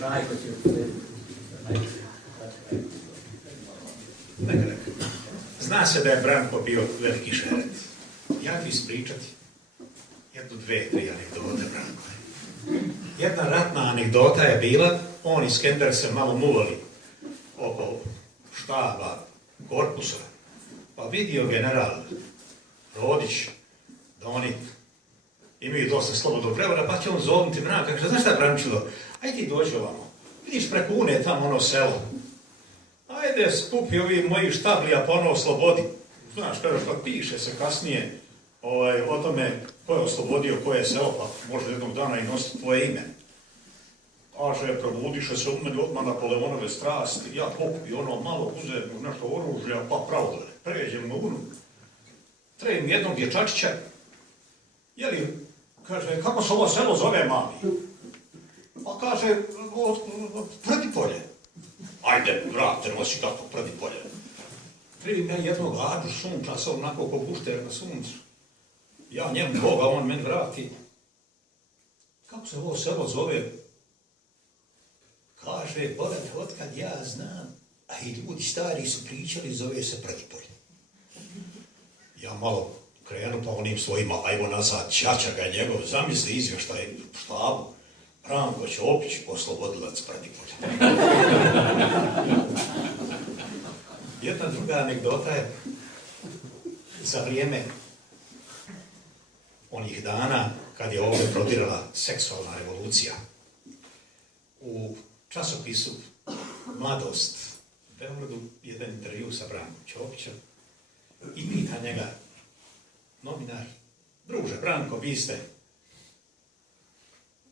Rajko će Zna se da je Branko bio veliki šeret. Ja ću ispričati jednu, dve, tri anegdote Branko. Jedna ratna anegdota je bila, on i Skender se malo muvali oko štaba, korpusa, pa vidio general Rodić da oni imaju dosta slobodnog vremena, pa će on zovnuti Branka, kaže, znaš šta Brančilo, ajde ti dođi ovamo, vidiš preko Une tamo ono selo, ajde skupi ovi moji štablija pa ono oslobodi. Znaš, kaže, pa piše se kasnije o tome ko je oslobodio koje selo, pa može jednog dana i nositi tvoje ime. Kaže, probudiše se u meni odmah Napoleonove strasti, ja pokupi ono malo, uzem nešto oružja, pa pravo pređem na Unu, trebim jednog dječačića, jeli, kaže, kako se ovo selo zove, mami? Pa kaže, Predipolje. Ajde, vrate, nosi kako Predipolje. Trebim ja jednog Ađu sunča, sa onako ko gušter na suncu. Ja njemu Boga, on meni vrati. Kako se ovo selo zove? Kaže, Bogate, otkad ja znam, a i ljudi stari su pričali, zove se Predipolje. Ja malo krenu pa onim svojima, ajmo nazad, čača ga njegov, zamisli izvještaj štabu, Branko Ćopić, oslobodilac Predipolja. Jedna druga anegdota je za vrijeme onih dana kad je ovdje prodirala seksualna revolucija. U časopisu Mladost u Beogradu jedan intervju sa Brankom Ćopićem i pita njega novinar, druže Branko, vi ste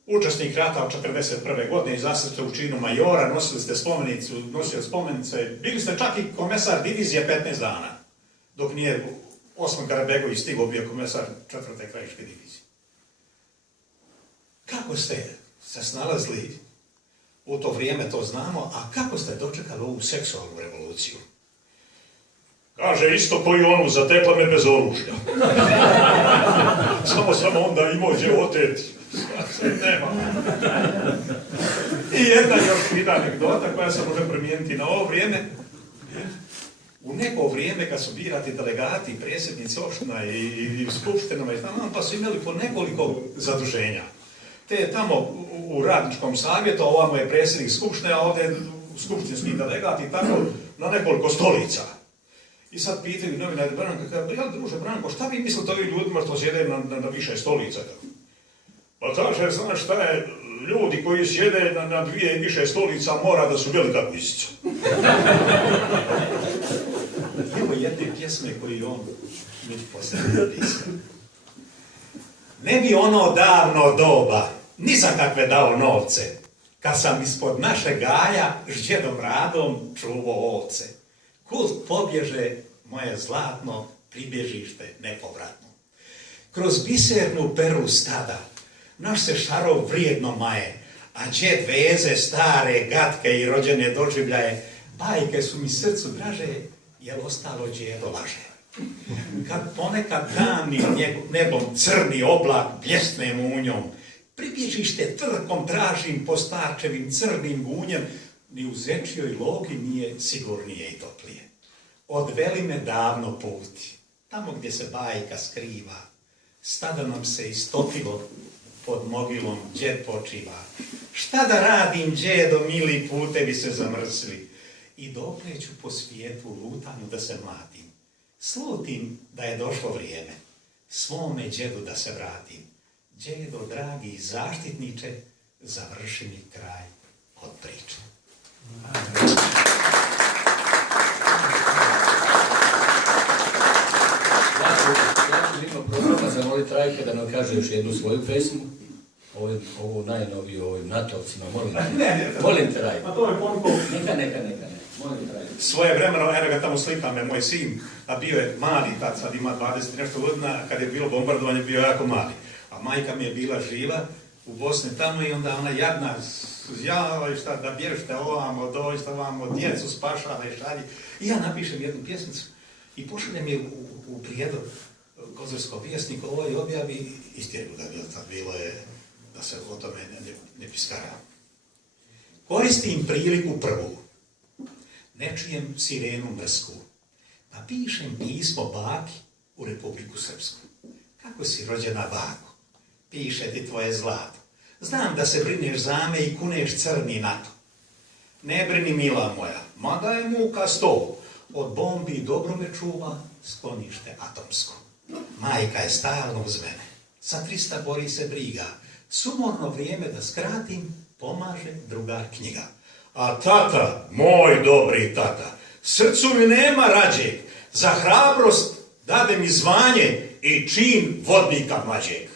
učesnik rata od 1941. godine i zasad ste u činu majora, nosili ste spomenicu, nosili spomenice, bili ste čak i komesar divizije 15 dana, dok nije Osman Karabegović stigao, bio komesar 4. krajiške divizije. Kako ste se snalazili u to vrijeme, to znamo, a kako ste dočekali ovu seksualnu revoluciju? Kaže, isto koji onu, zatekla me bez oružja. Samo sam onda imao gdje oteti. Nema. I jedna još anegdota koja se može primijeniti na ovo vrijeme. U neko vrijeme kad su birati delegati, predsjednici opština i skupštinama i tamo, pa su imali po nekoliko zaduženja. Te tamo u radničkom savjetu, ovamo je predsjednik skupštine, a ovdje je skupštinski delegati i tako na nekoliko stolica. I sad pitaju novinari Branka, jel druže Branko, šta vi mislite o ovim ljudima što sjede na više stolica? Pa kaže, znaš šta je, ljudi koji sjede na dvije i više stolica mora da su velika guzica. Evo jedne pjesme koju on među posljednje napisao. Ne bi ono davno doba ni za kakve dao novce, kad sam ispod naše gaja s džedom Radom čuvao ovce. Kult pobježe moje zlatno pribježište nepovratno. Kroz bisernu peru stada naš se šarov vrijedno maje, a džed veze stare, gatke i rođene doživljaje, bajke su mi srcu draže, jer ostalo džedo laže. Kad ponekad davnim nebom crni oblak bljesne munjom, pribježište trkom tražim po starčevim crnim gunjem, ni u zečijoj logi nije sigurnije i toplije. Odveli me davno puti, tamo gdje se bajka skriva, stada nam se istopilo, pod mogilom džed počiva. Šta da radim, džedo, mili putevi se zamrsli, i dokle ću po svijetu lutanju da se mladim. Slutim da je došlo vrijeme, svome džedu da se vratim. Džedo, dragi zaštitniče, završi mi kraj od priče. Ja ću mimo programa zamoliti Rajka da nam kaže još jednu svoju pesmu. Ovu najnoviju, ovim natovcima, molim te Rajka. A to je poruko. Neka. Molim te Rajka. Svoje vremeno, eno ga tamo slikam, moj sin, a bio je mali, sad ima 20 nešto godina, kad je bilo bombardovanje, bio jako mali. A majka mi je bila živa u Bosni tamo i onda ona jadna, jao, šta, da bježite ovamo, dođite ovamo, djecu spašava i šalji. I ja napišem jednu pjesmicu i pošaljem je u prijedlog Kozarskog vjesnika, objavi istjergu da bilo je, da se o tome ne piskara. Koristim priliku prvu. Ne čujem sirenu mrsku. Pa pišem pismo baki u Republiku Srpsku. Kako si rođena bako? Piše ti tvoje zlato. Znam da se brineš za me i kuneš crni na to. Ne brini mila moja, mada je muka 100. Od bombi dobro me čuva sklonište atomsko. Majka je stalno uz mene. Sa 300 bori se briga. Sumorno vrijeme da skratim, pomaže drugar knjiga. A tata, moj dobri tata, srcu mi nema rađeg. Za hrabrost dade mi zvanje i čin vodnika mlađeg.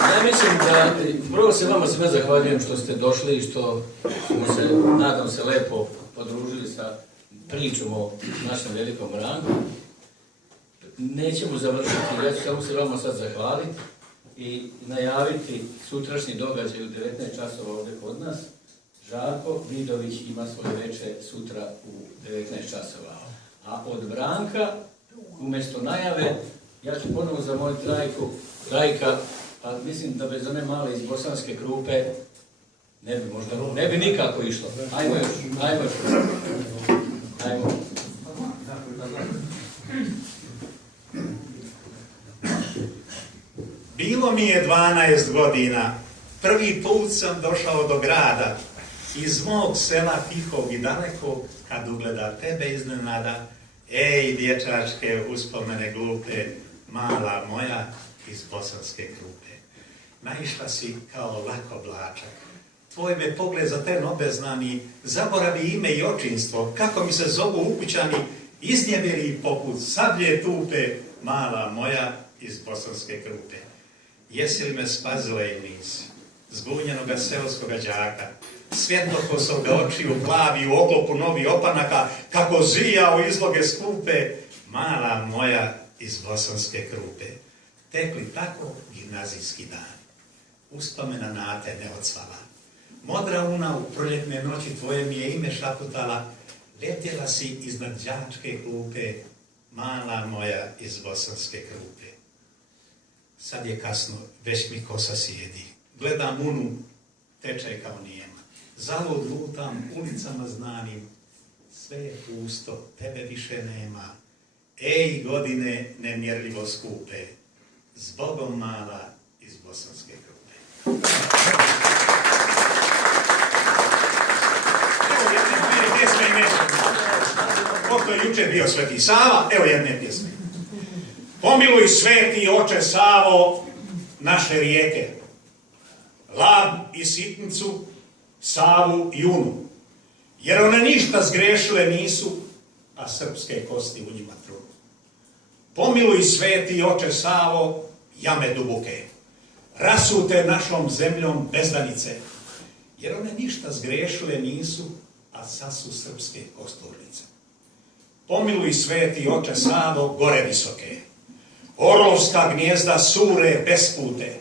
Ja mislim da, prvo se vama sve zahvaljujem što ste došli i što smo se, nadam se, lepo podružili sa pričom o našem velikom Branku. Nećemo završiti, ja ću samo se vama sad zahvaliti i najaviti sutrašnji događaj u 19 časova ovdje kod nas. Žarko Vidović ima svoje veče sutra u 19 časova. A od Branka, umjesto najave, ja ću ponovo zamoliti Rajka, a mislim da bez one male iz Bosanske Krupe ne bi nikako išlo. Ajmo još. Bilo mi je 12 godina, prvi put sam došao do grada, iz mog sela tihog i dalekog, kad ugleda tebe iznenada, ej, dječačke uspomene glupe, mala moja iz Bosanske Krupe. Naišla si kao lako blačak, tvoj me pogled za ten obeznani, zaboravi ime i očinstvo, kako mi se zovu ukućani, iznjevjeri poput sablje tupe, mala moja iz Bosanske Krupe. Jesi li me spazila ili nisi? Zbunjenoga seoskoga đaka, svjetlokosoga očiju, glavi u oklopu novi opanaka, kako zija u izloge skupe, mala moja iz Bosanske Krupe. Tekli tako gimnazijski dan. Uspomena na te ne odsvala. Modra una u proljetne noći tvoje mi je ime šaputala, letjela si iznad đačke klupe, mala moja iz Bosanske Krupe. Sad je kasno, već mi kosa sjedi. Gledam unu, teče kao nijema. Zalud lutam ulicama znanim, sve je pusto, tebe više nema. Ej, godine nemjerljivo skupe, zbogom mala iz Bosanske Krupe. Evo jedne pjesme i nećemo. Pošto je jučer bio Sveti Sava, evo jedne pjesme. Pomiluj sveti oče Savo naše rijeke, Lav i Sitnicu, Savu i Unu, jer one ništa zgrešile nisu, a srpske kosti u njima trunu. Pomiluj sveti oče Savo jame duboke, rasute našom zemljom bezdanice, jer one ništa zgrešile nisu, a sad su srpske kosturnice. Pomiluj sveti oče Savo gore visoke, orlovska gnjezda sure bespute,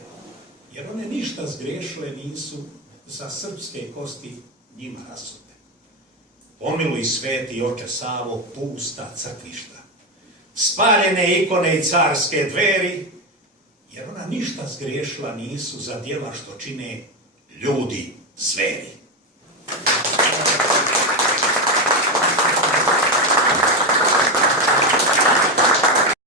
jer one ništa zgrešile nisu, za srpske kosti njima rasute. Pomiluj sveti oče Savo pusta crkvišta, spaljene ikone i carske dveri, jer ona ništa zgrešila nisu za djela što čine ljudi zveri.